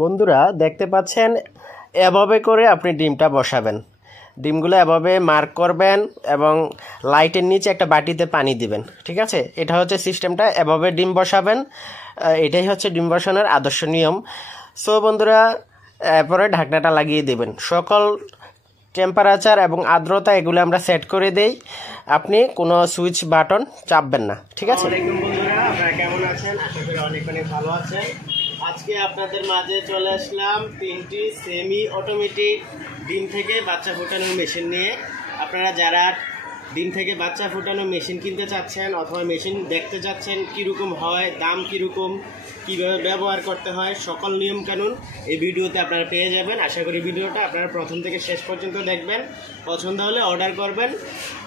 বন্ধুরা দেখতে পাচ্ছেন এভাবে করে আপনি ডিমটা বসাবেন। ডিমগুলো এভাবে মার্ক করবেন এবং লাইটের নিচে একটা বাটিতে পানি দিবেন। ঠিক আছে, এটা হচ্ছে সিস্টেমটা, এভাবে ডিম বসাবেন। এটাই হচ্ছে ডিম বসানোর আদর্শ নিয়ম। সো বন্ধুরা, এরপরে ঢাকনাটা লাগিয়ে দেবেন। সকল টেম্পারেচার এবং আর্দ্রতা এগুলো আমরা সেট করে দেই, আপনি কোনো সুইচ বাটন চাপবেন না। ঠিক আছে বন্ধুরা, আপনারা কেমন আছেন? আশা করি অনেক অনেক ভালো আছেন। আজকে আপনাদের মাঝে চলে আসলাম 3টি সেমি অটোমেটিক ডিম থেকে বাচ্চা ফোটানোর মেশিন নিয়ে। আপনারা যারা ডিম থেকে বাচ্চা ফোটানো মেশিন কিনতে চাচ্ছেন অথবা মেশিন দেখতে চাচ্ছেন কীরকম হয়, দাম কীরকম, কীভাবে ব্যবহার করতে হয়, সকল নিয়মকানুন এই ভিডিওতে আপনারা পেয়ে যাবেন। আশা করি ভিডিওটা আপনারা প্রথম থেকে শেষ পর্যন্ত দেখবেন। পছন্দ হলে অর্ডার করবেন।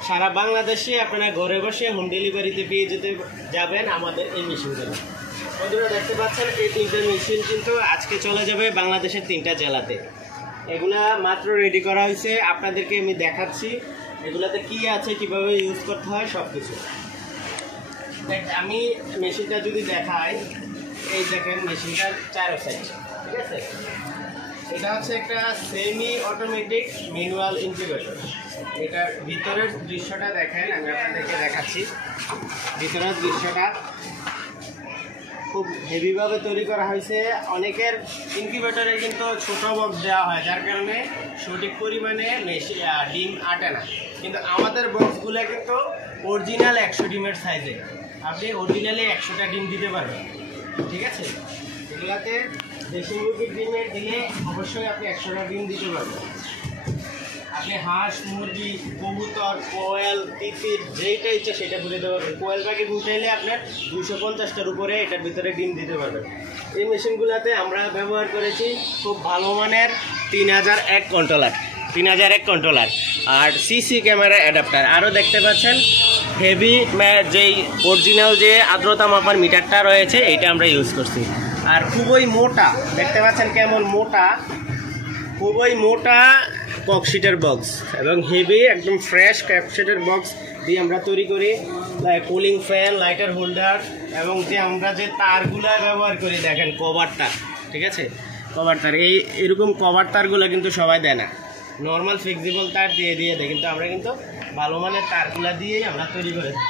সারা বাংলাদেশে আপনারা ঘরে বসে হোম ডেলিভারিতে পেয়ে যেতে যাবেন আমাদের এই মেশিনগুলো। বন্ধুরা দেখতে পাচ্ছেন এই 3টা মেশিন কিন্তু আজকে চলে যাবে বাংলাদেশের 3টা জেলাতে। এগুলা মাত্র রেডি করা হয়েছে, আপনাদেরকে আমি দেখাচ্ছি এগুলাতে কি আছে, কিভাবে ইউজ করতে হয় সব কিছু। আমি মেশিনটা যদি দেখাই, এই দেখেন মেশিনটার 4 সাইড। ঠিক আছে, এটা হচ্ছে একটা সেমি অটোমেটিক ম্যানুয়াল ইনকিউবেটর। এটার ভিতরের দৃশ্যটা দেখেন, আমি আপনাদেরকে দেখাচ্ছি। ভিতরের দৃশ্যটা খুব হেভিভাবে তৈরি করা হয়েছে। অনেকের ইনকিউবেটরে কিন্তু ছোট বক্স দেওয়া হয়, যার কারণে সঠিক পরিমাণে ডিম আটে না। কিন্তু আমাদের বক্সগুলো কিন্তু অরিজিনাল 100 ডিমের সাইজে, আপনি অরিজিনালি 100টা ডিম দিতে পারবেন। ঠিক আছে, এগুলাতে দেশি মুরগির ডিমের দিলে অবশ্যই আপনি 100টা ডিম দিতে পারবেন। আপনি হাঁস, মুরগি, কবুতর, কোয়েল, তিতির যেইটা ইচ্ছা সেটা বুঝতে পারবেন। কোয়েল পাখি বুঝাইলে আপনার 250টার উপরে এটার ভিতরে ডিম দিতে পারবেন। এই মেশিনগুলোতে আমরা ব্যবহার করেছি খুব ভালো মানের 3001 কন্ট্রোলার, 3001 কন্ট্রোলার আর সিসি ক্যামেরা অ্যাডাপ্টার। আরও দেখতে পাচ্ছেন হেভি যেই অরিজিনাল যে আর্দ্রতা মাপার মিটারটা রয়েছে এইটা আমরা ইউজ করছি। আর খুবই মোটা, দেখতে পাচ্ছেন কেমন মোটা, খুবই মোটা ককশিটের বক্স এবং হেভি একদম ফ্রেশ ককশিটের বক্স দিয়ে আমরা তৈরি করি। কুলিং ফ্যান, লাইটার হোল্ডার এবং যে আমরা যে তারগুলো ব্যবহার করি দেখেন কভার তার। ঠিক আছে, কভার তার, এরকম কভার তারগুলো কিন্তু সবাই দেয় না, নর্মাল ফ্লেক্সিবল তার দিয়ে দেয়, কিন্তু আমরা কিন্তু ভালো মানের তারগুলো দিয়েই আমরা তৈরি করে দিই।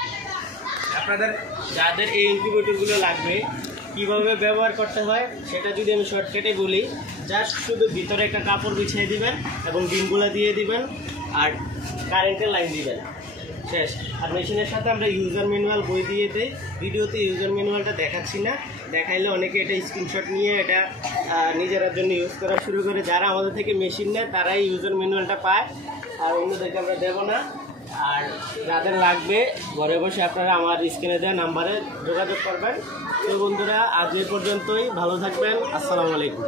আপনাদের যাদের এই ইনকিউবেটরগুলো লাগবে, কীভাবে ব্যবহার করতে হয় সেটা যদি আমি শর্টকাটে বলি, জাস্ট শুধু ভিতরে একটা কাপড় বিছিয়ে দিবেন এবং ডিমগুলো দিয়ে দিবেন আর কারেন্টের লাইন দিবেন, শেষ। আর মেশিনের সাথে আমরা ইউজার ম্যানুয়াল বই দিয়ে দিই। ভিডিওতে ইউজার ম্যানুয়ালটা দেখাচ্ছি না, দেখাইলে অনেকে এটা স্ক্রিনশট নিয়ে এটা নিজেরার জন্য ইউজ করা শুরু করে। যারা আমাদের থেকে মেশিন নেয় তারাই ইউজার ম্যানুয়ালটা পায়, আর অন্যদেরকে আমরা দেবো না। আর যাদের লাগবে ঘরে বসে আপনারা আমার স্ক্রিনে দেওয়া নাম্বারে যোগাযোগ করবেন। তো বন্ধুরা, আজ এই পর্যন্তই, ভালো থাকবেন, আসসালামু আলাইকুম।